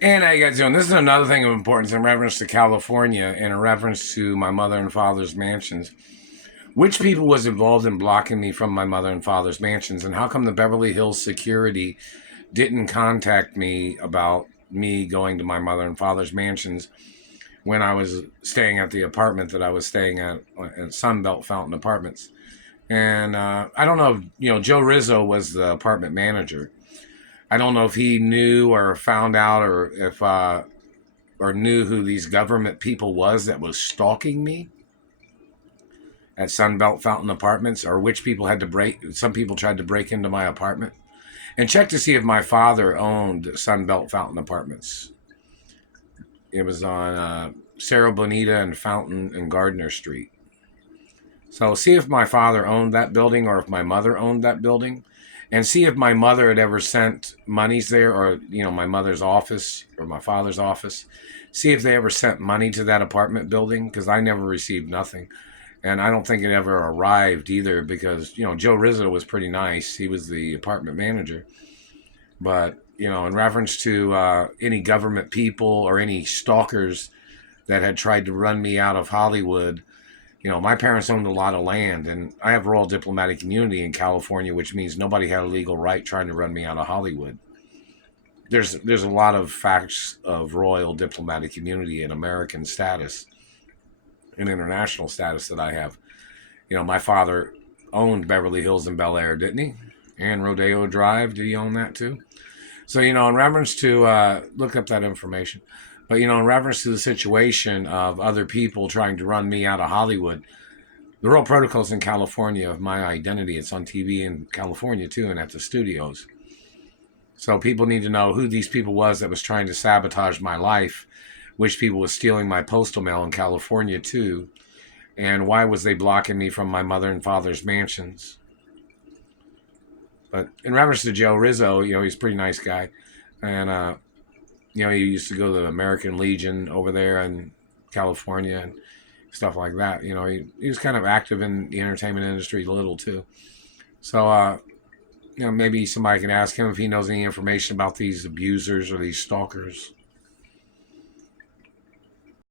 And how you guys doing? This is another thing of importance in reference to California and in reference to my mother and father's mansions. Which people was involved in blocking me from my mother and father's mansions, and how come the Beverly Hills security didn't contact me about me going to my mother and father's mansions when I was staying at the apartment that I was staying at Sunbelt Fountain Apartments? And I don't know if, Joe Rizzo was the apartment manager. I don't know if he knew or found out or if or knew who these government people was that was stalking me at Sunbelt Fountain Apartments, or which people had to break. Some people tried to break into my apartment, and check to see if my father owned Sunbelt Fountain Apartments. It was on Sarah Bonita and Fountain and Gardner Street. So see if my father owned that building or if my mother owned that building, and see if my mother had ever sent monies there, or my mother's office or my father's office. See if they ever sent money to that apartment building, because I never received nothing. And I don't think it ever arrived either, because Joe Rizzo was pretty nice. He was the apartment manager. But in reference to any government people or any stalkers that had tried to run me out of Hollywood, my parents owned a lot of land, and I have royal diplomatic immunity in California, which means nobody had a legal right trying to run me out of Hollywood. There's a lot of facts of royal diplomatic immunity and American status and international status that I have. My father owned Beverly Hills and Bel Air, didn't he? And Rodeo Drive, did he own that too? So, in reference to, look up that information. But, in reference to the situation of other people trying to run me out of Hollywood, the real protocols in California of my identity, it's on TV in California too, and at the studios. So people need to know who these people was that was trying to sabotage my life, which people was stealing my postal mail in California too, and why was they blocking me from my mother and father's mansions. But in reference to Joe Rizzo, he's a pretty nice guy. And, he used to go to the American Legion over there in California and stuff like that. He was kind of active in the entertainment industry a little too. So, maybe somebody can ask him if he knows any information about these abusers or these stalkers.